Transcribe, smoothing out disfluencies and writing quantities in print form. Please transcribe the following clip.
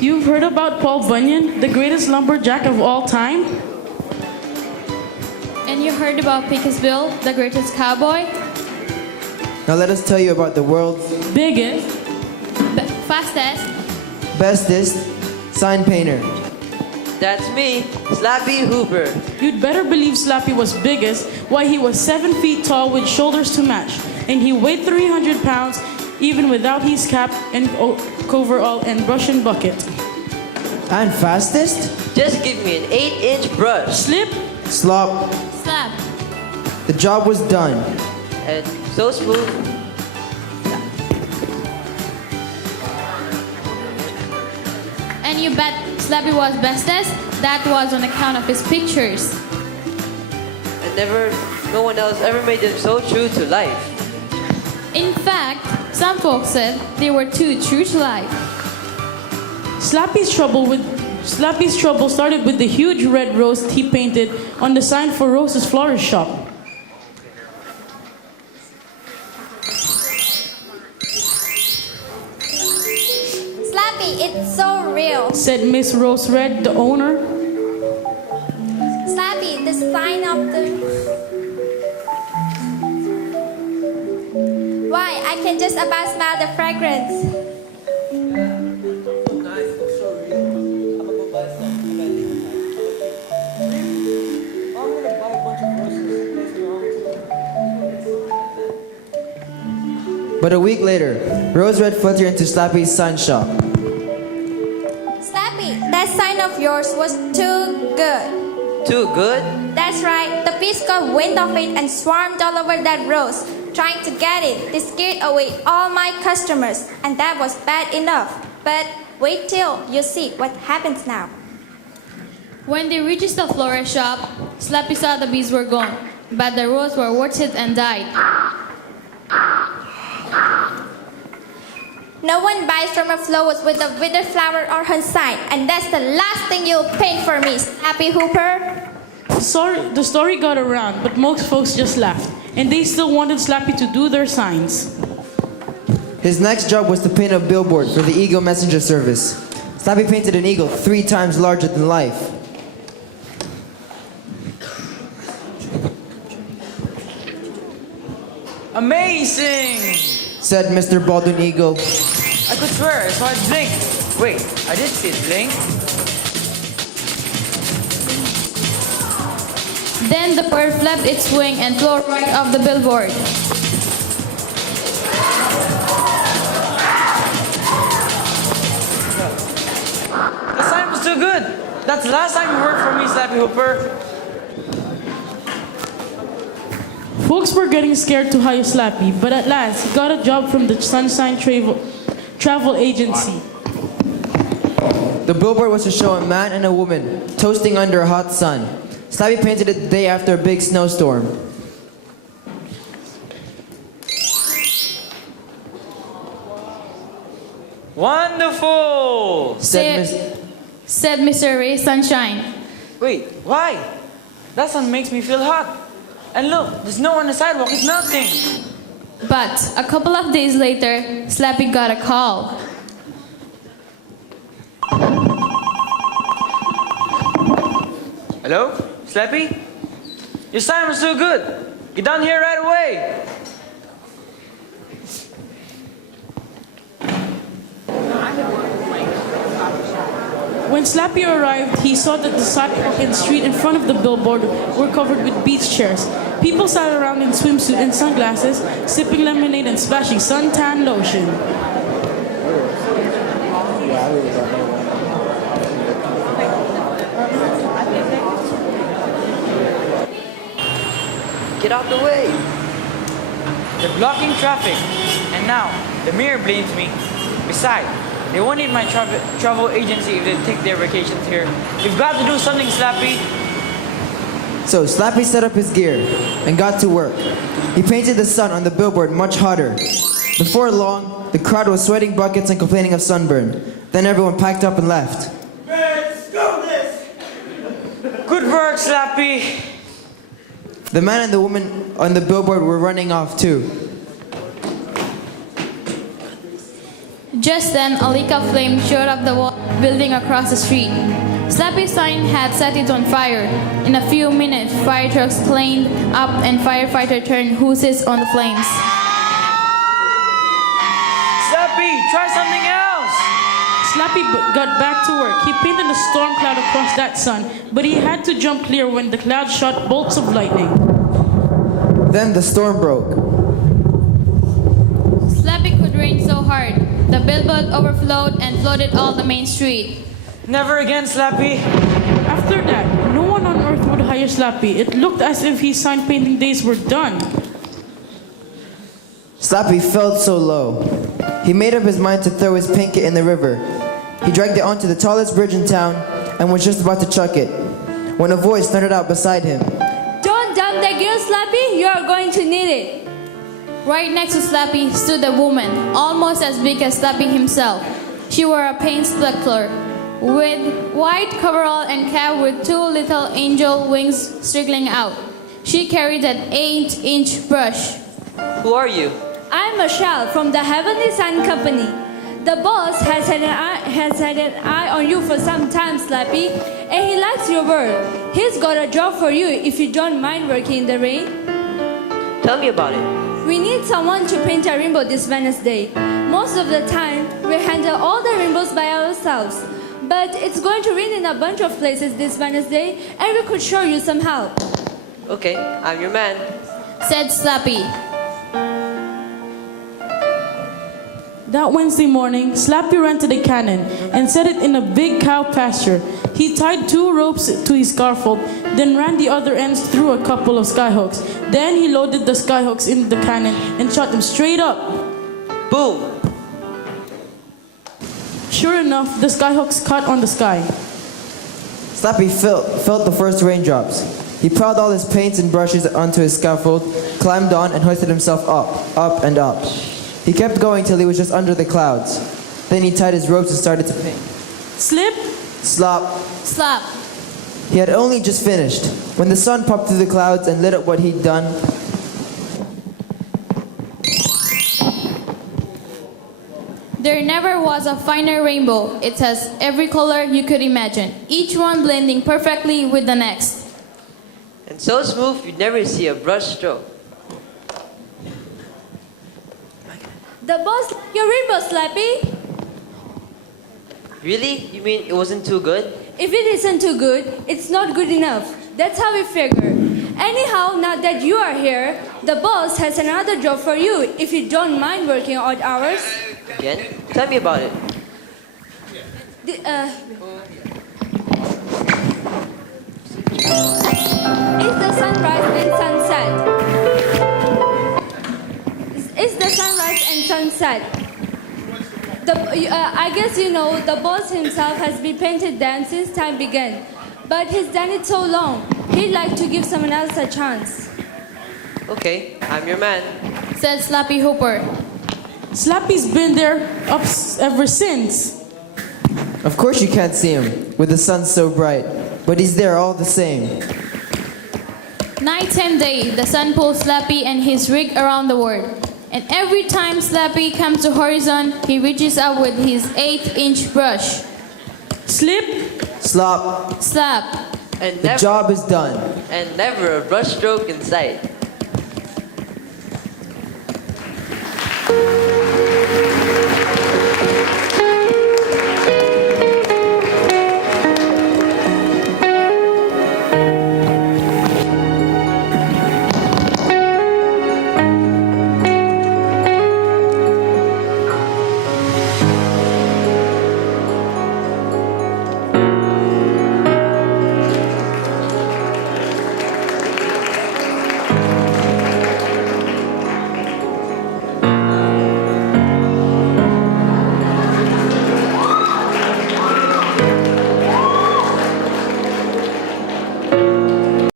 You've heard about Paul Bunyan, the greatest lumberjack of all time? And you heard about Bill, the greatest cowboy? Now let us tell you about the world's Biggest, Fastest, bestest sign painter. That's me, Slappy Hooper. You'd better believe Slappy was biggest. Why, he was 7 feet tall with shoulders to match. And he weighed 300 pounds, even without his cap and coverall and brush and bucket. And fastest? Just give me an 8-inch brush. Slip, Slop. Slap. The job was done. And so smooth. And you bet Slappy was bestest? That was on account of his pictures. And no one else ever made them so true to life. In fact, some folks said they were too true to life. Slappy's trouble started with the huge red rose he painted on the sign for Rose's florist shop. Slappy, it's so real. Said Miss Rose Red, the owner. Slappy, the sign of the... Why, I can just about smell the fragrance. But a week later, Rose Red flew into Slappy's sign shop. Slappy, that sign of yours was too good. Too good? That's right, the bees got wind of it and swarmed all over that rose, trying to get it. They scared away all my customers, and that was bad enough. But wait till you see what happens now. When they reached the florist shop, Slappy saw the bees were gone, but the roses were wilted and died. No one buys from a flowers with a withered flower or her sign, and that's the last thing you'll paint for me, Slappy Hooper. The story got around, but most folks just laughed, and they still wanted Slappy to do their signs. His next job was to paint a billboard for the Eagle Messenger Service. Slappy painted an eagle 3 times larger than life. Amazing! Said Mr. Baldwin Eagle. I could swear I saw it blink. Wait, I did see it blink. Then the bird flapped its wing and flew right off the billboard. The sign was too good. That's the last time you heard from me, Slappy Hooper. Folks were getting scared to hire Slappy, but at last he got a job from the Sunshine Travel Agency. The billboard was to show a man and a woman toasting under a hot sun. Slappy painted it the day after a big snowstorm. Wonderful! Said Mr. Ray Sunshine. Wait, why? That sun makes me feel hot. And look, the snow on the sidewalk is melting. But a couple of days later, Slappy got a call. Hello? Slappy? Your sign was too good. Get down here right away. When Slappy arrived, he saw that the sidewalk and street in front of the billboard were covered with beach chairs. People sat around in swimsuit and sunglasses, sipping lemonade and splashing suntan lotion. Get out the way. They're blocking traffic. And now, the mayor blames me. Besides, they won't need my travel agency if they take their vacations here. You've got to do something, Slappy. So Slappy set up his gear and got to work. He painted the sun on the billboard much hotter. Before long, the crowd was sweating buckets and complaining of sunburn. Then everyone packed up and left. Good work, Slappy. The man and the woman on the billboard were running off too. Just then, a leak of flame showed up the wall. building across the street. Slappy's sign had set it on fire. In a few minutes, fire trucks cleaned up and firefighter turned hoses on the flames. Slappy, try something else! Slappy got back to work. He painted a storm cloud across that sun, but he had to jump clear when the cloud shot bolts of lightning. Then the storm broke. Slappy could rain so hard. The billboard overflowed and flooded all the main street. Never again, Slappy. After that, no one on earth would hire Slappy. It looked as if his sign painting days were done. Slappy felt so low. He made up his mind to throw his paint kit in the river. He dragged it onto the tallest bridge in town and was just about to chuck it when a voice thundered out beside him. Don't dump that gear, Slappy. You are going to need it. Right next to Slappy stood a woman, almost as big as Slappy himself. She wore a paint sculptor with white coverall and cap with two little angel wings straggling out. She carried an 8-inch brush. Who are you? I'm Michelle from the Heavenly Sun Company. The boss has had an eye on you for some time, Slappy, and he likes your work. He's got a job for you if you don't mind working in the rain. Tell me about it. We need someone to paint a rainbow this Wednesday. Most of the time, we handle all the rainbows by ourselves. But it's going to rain in a bunch of places this Wednesday, and we could show you some help. Okay, I'm your man. Said Slappy. That Wednesday morning, Slappy rented a cannon and set it in a big cow pasture. He tied 2 ropes to his scaffold, then ran the other ends through a couple of skyhooks. Then he loaded the skyhooks in the cannon and shot them straight up. Boom! Sure enough, the skyhooks caught on the sky. Slappy felt the first raindrops. He piled all his paints and brushes onto his scaffold, climbed on, and hoisted himself up and up. He kept going till he was just under the clouds. Then he tied his ropes and started to paint. Slip, Slop. Slap. He had only just finished when the sun popped through the clouds and lit up what he'd done. There never was a finer rainbow. It has every color you could imagine, each one blending perfectly with the next. And so smooth you'd never see a brush stroke. The boss likes your rainbow, Slappy. Really? You mean it wasn't too good? If it isn't too good, it's not good enough. That's how we figure. Anyhow, now that you are here, the boss has another job for you if you don't mind working odd hours. Again? Tell me about it. It's the sunrise and sunset. It's the sunrise and sunset. I guess you know the boss himself has been painted them since time began. But he's done it so long, he'd like to give someone else a chance. Okay, I'm your man. Said Slappy Hooper. Slappy's been there ever since. Of course you can't see him with the sun so bright, but he's there all the same. Night and day, the sun pulls Slappy and his rig around the world. And every time Slappy comes to horizon, he reaches up with his 8-inch brush. Slip, Slop. Slap. And The never, job is done. and never a brush stroke in sight.